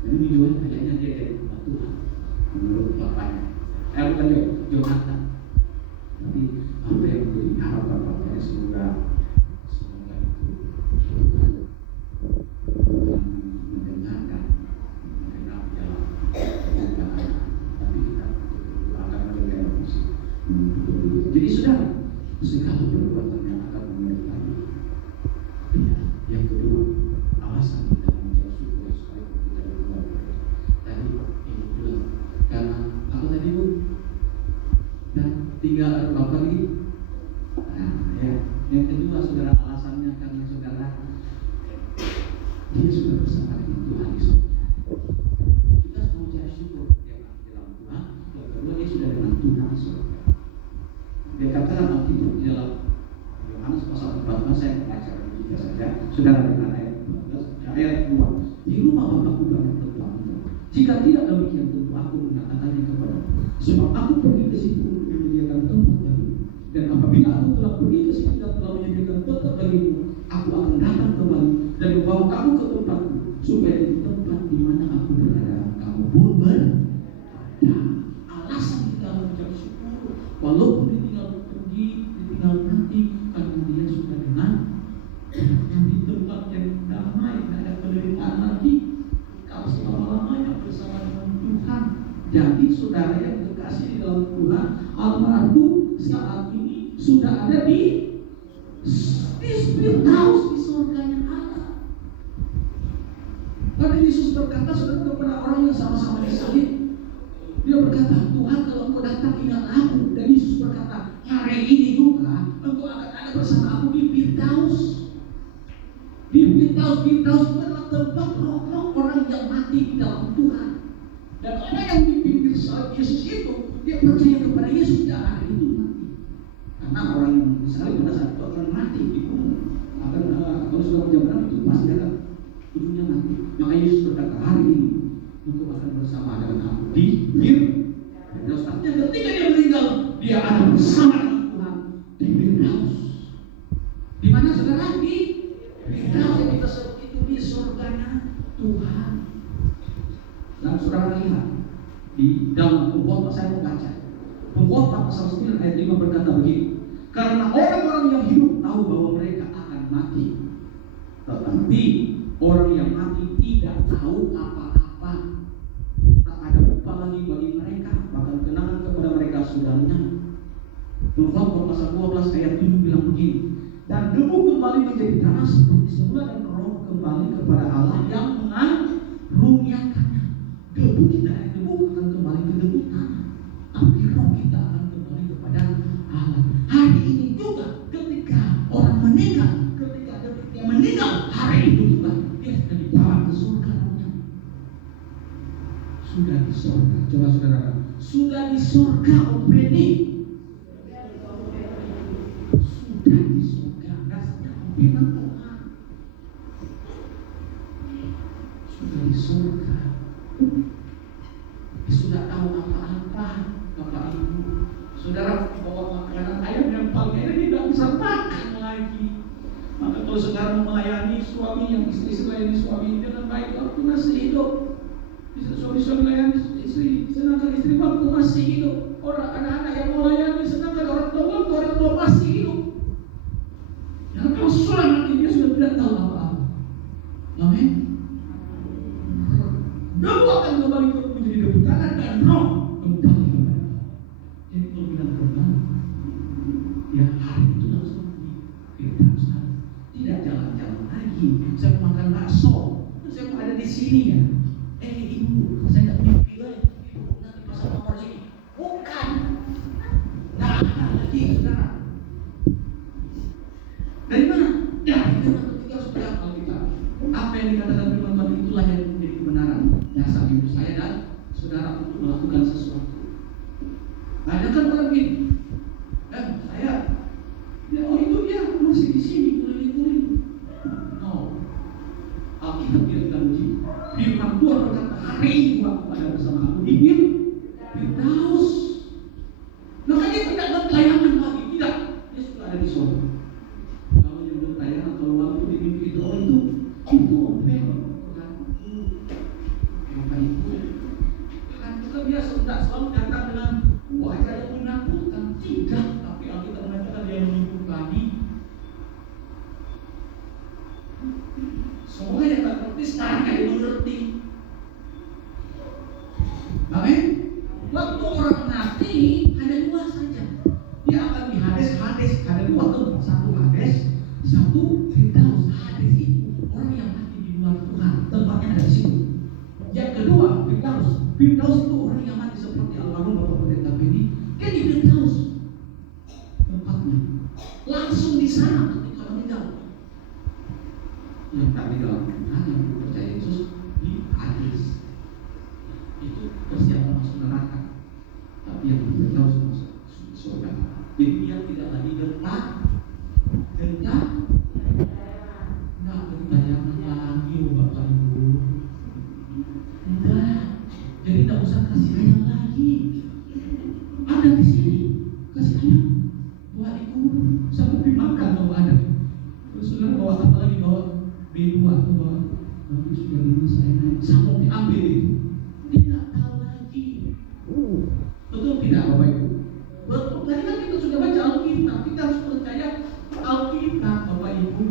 Jadi tujuan kayaknya dia dari rumah Tuhan menurut bapaknya. Bukan dia, Jonathan. Tapi apa yang menjadi harapan bapaknya semoga mendengarkan jalan. Tapi kita akan mendengar musik. Jadi sudah segala perbuatan yang akan menyertai. Yang kedua, alasan kita menjauh syukur supaya kita berdoa. Tadi ini bilang karena apa tadi Bu? Dan tinggal berapa lagi? Nah, ya. Yang kedua, saudara, alasannya karena saudara dia sudah bersama dengan Tuhan di surga. Kita semua mencari syukur dia di dalam Tuhan. Yang kedua, dia sudah dengan Tuhan di surga. Dia katakan Alkitab di dalam Yohanes pasal 14, saya membaca juga saja. Saudara dengan ayat 14, ayat 2. Di rumah Bapakku banyak tempat. Jika tidak demikian, tentu aku mengatakannya kepadamu. Sebab aku pergi ke situ untuk menyediakan tempat bagimu. Dan apabila aku telah pergi ke situ dan telah menyediakan tempat bagimu, aku akan datang kembali dan membawa kamu ke tempatku, supaya di tempat di mana aku berada, kamu pun berada. Alasan kita mengucap syukur, walaupun ditinggal pergi, ditinggal mati, karena dia sudah dengan di tempat yang damai, tidak ada penderitaan lagi, kalau selama-lamanya bersama dengan Tuhan. Jadi saudara yang terkasih di dalam Tuhan, almarhum saat ini sudah ada di Spirit House di surganya Allah. Karena Yesus berkata saudara kepada orang yang sama-sama disalib, dia berkata, Tuhan kalau engkau datang ingat aku. Dan Yesus berkata, hari ini juga engkau akan ada bersama aku di Firdaus. Di Firdaus itu adalah tempat roh-roh orang yang mati di dalam Tuhan. Dan orang yang di pinggir salib Yesus itu, dia percaya kepada Yesus, dia hari itu mati. Karena orang yang disalib pada saat itu akan mati di gunung. Kalau sudah menjawab itu pasti akan ujungnya mati. Maka Yesus berkata, hari ini engkau akan bersama dengan aku di Firdaus. Artinya ketika dia meninggal, dia bersama dengan Tuhan di Firdaus. Di mana saudara? Di Firdaus yang kita sebut itu di surganya Tuhan. Dan saudara lihat di dalam Pengkhotbah, saya mau baca Pengkhotbah pasal 9 ayat 5 berkata begini, karena orang-orang yang hidup tahu bahwa mereka akan mati, tetapi orang yang mati tidak tahu apa-apa, tak ada upah lagi bagi mereka, maka kenangan kepada mereka sudah lenyap. Pengkhotbah pasal 12 ayat 7 bilang begini, dan debu kembali menjadi tanah seperti semula, dan roh kembali kepada Allah yang mengaruniakannya. Debu kita, debu akan kembali ke debu tanah, tapi roh kita akan kembali kepada Allah. Hari ini juga ketika orang meninggal, ketika dia meninggal, hari itu juga dia sudah dibawa ke surga rohnya. Sudah di surga. Coba saudara, sudah di surga Openi. Sudah di surga. Rasanya firman Tuhan. Sudah di surga. Sudah tahu apa-apa, Bapak Ibu. Saudara bawa makanan ayam yang paling enak, tidak bisa makan lagi. Maka kalau saudara melayani suami, yang istri melayani suami dengan baik waktu masih hidup, bisa suami melayani istri, sedangkan istri waktu masih hidup. Orang anak-anak yang melayani, sedangkan orang tua masih hidup. Dan kalau sudah nanti dia sudah tidak tahu apa-apa. Amin. Debu akan kembali menjadi debu tanah, dan roh kembali kepada Allah. Jadi kalau bilang kembali, ya hari itu langsung di Firdaus. Tidak jalan-jalan lagi. Saya mau makan bakso, saya mau ada di sini ya. Ibu, saya tidak mimpi lagi. Ibu nanti pasang nomor sini. Bukan. Tidak ada lagi, saudara. Dari mana? Dari firman ketika sudah Alkitab. Apa yang dikatakan firman Tuhan itulah yang menjadi kebenaran dasar hidup saya dan saudara untuk melakukan sesuatu. Ada kan orang begini, saya, ya oh itu dia masih di sini keliling-keliling. No, Alkitab bilang begini, firman Tuhan berkata hari ini waktu ada bersama aku di Firdaus. Maka dia tidak berlayangan lagi, tidak, dia sudah ada di surga. Kalau yang berlayangan kalau waktu di mimpi itu, oh itu open. Bapak Ibu, kan kita biasa tidak selalu datang dengan wajah yang menakutkan, tidak. Tapi Alkitab mengatakan dia menghibur kami. Semua yang tak mengerti sekarang yang mengerti. Amin. Waktu orang mati ada dua saja. Dia akan di Hades. Ada dua tuh, satu Hades, satu Firdaus. Hades itu orang yang mati di luar Tuhan, tempatnya ada di situ. Yang kedua Firdaus. Firdaus itu orang yang mati seperti almarhum Bapak Pendeta Beni. Dia di Firdaus tempatnya. Langsung di sana ketika meninggal. Yang tadi dalam Tuhan yang percaya Yesus di Hades itu persiapan masuk neraka. Tapi yang di Firdaus masuk surga. Jadi dia tidak lagi gentar. Nggak bertayangan lagi, Bapak Ibu. Enggak. Jadi tidak usah kasih ayam lagi. Ada di sini kasih ayam buat dikubur sampai dimakan kalau ada. Terus saudara bawa apa lagi, bawa B2 atau bawa nanti sudah lima saya naik sampai diambil itu. Tidak tahu lagi. Betul tidak Bapak Ibu? Betul. Tadi kan kita sudah baca Alkitab. Kita harus percaya Alkitab Bapak Ibu.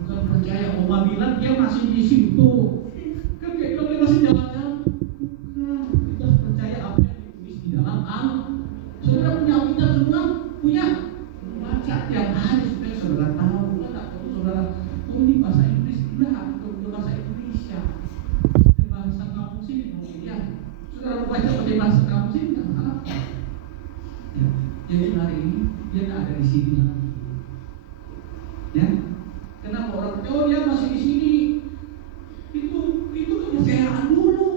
Bukan percaya Oma bilang dia masih di situ. Kan kayak dia masih jalan-jalan. Bukan. Kita harus percaya apa yang ditulis di dalam Alkitab. Saudara punya Alkitab semua? Punya? Baca tiap hari supaya saudara tahu. Tidak perlu saudara, oh ini bahasa Inggris. Tidak, itu bahasa Indonesia. Bahasa kampus ini mungkin ya. Saudara baca pakai bahasa kampus ini tidak salah. Ya. Jadi hari ini dia tidak ada di sini lagi. Ya. Kenapa orang oh dia masih di sini? Itu kepercayaan dulu.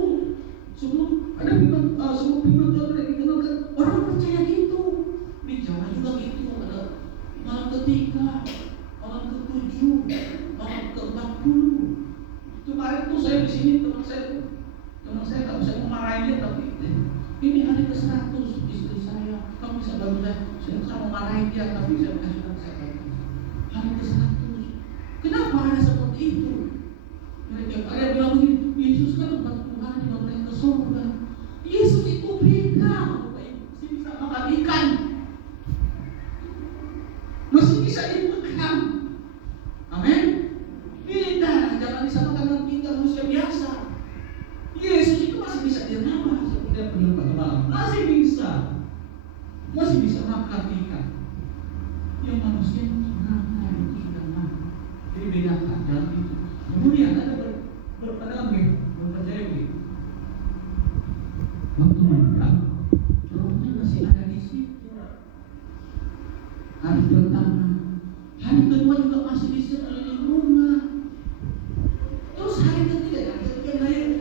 Sebelum ada firman Tuhan yang dikenalkan, orang percaya gitu. Di Jawa juga gitu. Ada malam ketiga, malam ke-7, malam ke-40. Kemarin tuh saya di sini teman saya nggak bisa memarahin dia, tapi Ini hari ke-100 istri saya, kamu bisa bantu saya mau marahin dia, tapi saya kasih saya bantu. Hari ke-100. Kenapa ada seperti itu? Ada bilang begini, Yesus kan 40 hari naik ke surga. Yesus itu beda, Bapak Ibu. Masih bisa makan ikan, masih bisa dimakan. Amin. Beda, jangan disamakan dengan kita manusia biasa. Yesus itu masih bisa diramah seperti yang bilang Pak Kepala. Masih bisa makan ikan. Yang manusia itu sudah makan. Jadi bedakan dalam itu. Kemudian ada berpandangan begini, berpercaya begini. Waktu meninggal, rohnya masih ada di situ. Hari pertama, hari kedua juga masih di sekeliling rumah. Terus hari ketiga,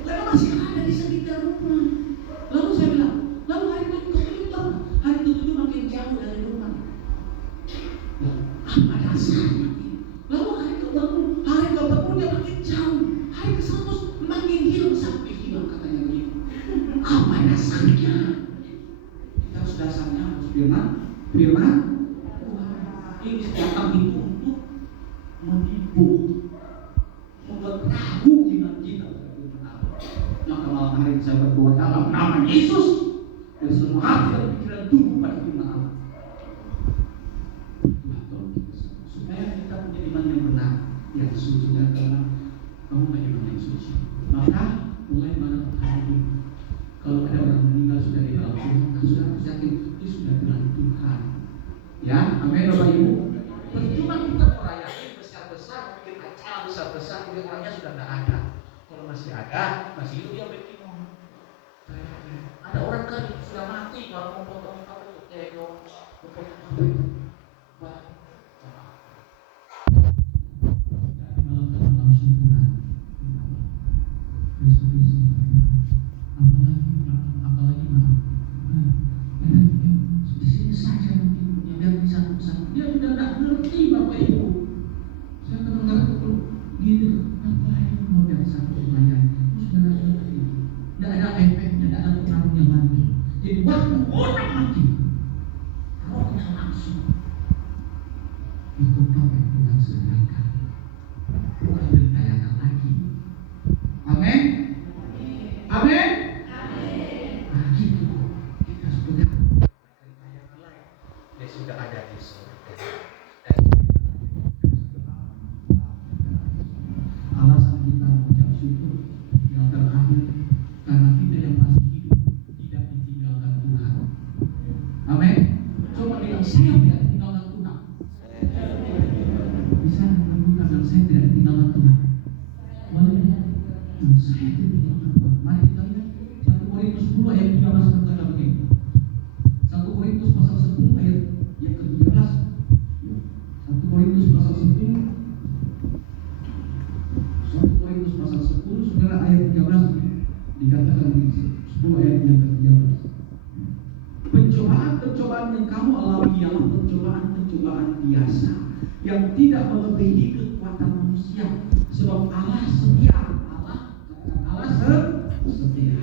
lalu masih ada di sekitar rumah. Lalu saya bilang, lalu hari ketujuh, hari ketujuh makin jauh dari rumah. Apa dasarnya? Lalu hari ke-40 dia makin jauh. Hari ke-100 makin hilang sampai hilang, katanya begitu. Apa dasarnya? Kita harus dasarnya harus firman. Ini datang itu untuk menipu, membuat ragu iman kita. Maka malam hari saya berdoa dalam nama Yesus, dan semua hati dan pikiran tunduk pada firman Allah. Supaya kita punya iman yang benar, yang suci dan tenang. Kamu punya iman yang suci. Maka mulai pada hari ini, kalau ada orang meninggal sudah di dalam Tuhan, sudah harus yakin dia sudah di dalam Tuhan. Ya, amin Bapak Ibu. Percuma kita merayakan besar-besar, bikin acara besar-besar, kemudian orangnya sudah tidak ada. Kalau masih ada, masih hidup dia bingung. Ada orang kan sudah mati, kalau mau potong apa itu tego, potong apa itu. Malam syukuran, besok apalagi malam. Di sini saja mungkin biar bisa dia sudah tidak ngerti Bapak Ibu. Saya kadang-kadang gitu, apa ini mau dari satu wilayah itu sudah ngerti. Tidak ada efeknya, tidak ada pengaruhnya lagi. Jadi waktu orang mati, rohnya langsung itu pakai Tuhan sediakan, bukan ditayakan lagi. Amin. Amin. Nah gitu, kita sudah dia sudah ada di surga. Alasan kita mengucap syukur yang terakhir karena kita yang masih hidup tidak ditinggalkan Tuhan. Amin. Coba bilang saya tidak ditinggalkan Tuhan. Bisa menentukan dan saya tidak ditinggalkan Tuhan. Boleh tidak? Saya tidak ditinggalkan Tuhan. Mari kita lihat 1 Korintus 10 ayat 13 berkata begini. 1 Korintus pasal 10 ayat yang ke-13. 1 Korintus pasal 10. 1 Korintus pasal 10 saudara ayat 13 dikatakan di 10 ayat yang ke-13. Pencobaan-pencobaan yang kamu alami ialah pencobaan-pencobaan biasa yang tidak melebihi kekuatan manusia, sebab Allah setia. Allah setia.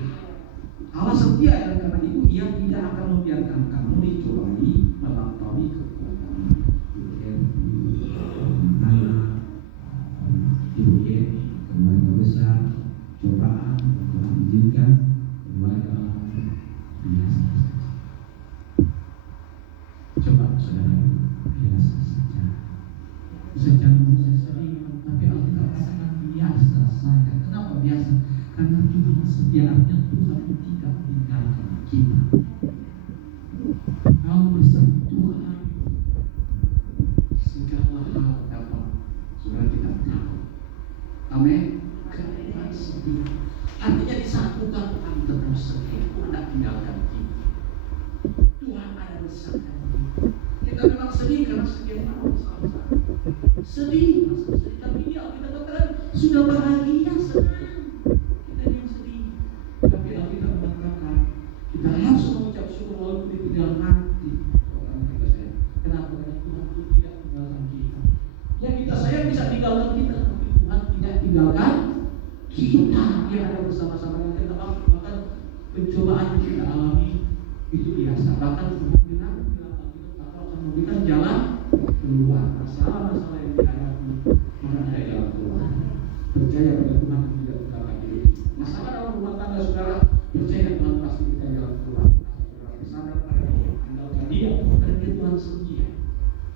Allah setia dan karena itu Ia tidak akan membiarkan kamu dicobai melampaui kekuatan. Ibu Yeni, keluarga besar, cobaan Tuhan izinkan, keluarga biasa saja. Coba saudara, biasa saja. Secara manusia sering, tapi Alkitab katakan biasa saja. Kenapa biasa? Karena Tuhan setia, artinya Tuhan tidak tinggalkan kita. Kalau bersama Tuhan, segala hal dapat sudah kita tahu. Amin. Tuhan setia. Artinya disatukan Tuhan terus setia. Tuhan tidak tinggalkan kita. Tuhan ada bersama kita. Kita memang sedih karena sekian tahun bersama-sama. Sedih, tapi dia kita katakan sudah bahagia, senang. Kita yang sedih. Tapi Alkitab mengatakan kita harus mengucap syukur walaupun di dalam hati. Kenapa? Karena Tuhan itu tidak tinggalkan kita. Yang kita sayang bisa tinggalkan kita, tapi Tuhan tidak tinggalkan kita. Dia ada bersama-sama dengan kita. Bahkan pencobaan yang kita alami itu biasa. Bahkan Tuhan bilang Aku akan memberikan jalan keluar. Masalah-masalah yang dihadapi, maka ada jalan keluar. Percaya pada Tuhan tidak dapat diri. Masalah dalam rumah tangga saudara, percaya Tuhan pasti kita jalan keluar. Saudara bersandar pada Dia, andalkan Dia, karena Dia Tuhan setia.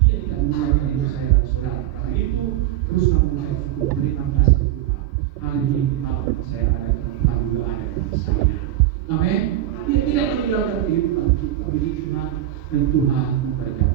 Dia tidak meninggalkan hidup saya dan saudara. Karena itu terus kamu mengucap syukur, terima kasih Tuhan. Hari ini malam saya ada dan Tuhan juga ada di saya. Amin. Dia tidak meninggalkan kehidupan kita, milik Tuhan dan Tuhan memberkati.